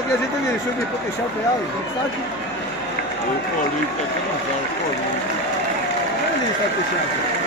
perché siete vieni su di poche scialte alte, stati? Un po' lì, perché non fa un po' lì. Non lì state scialte.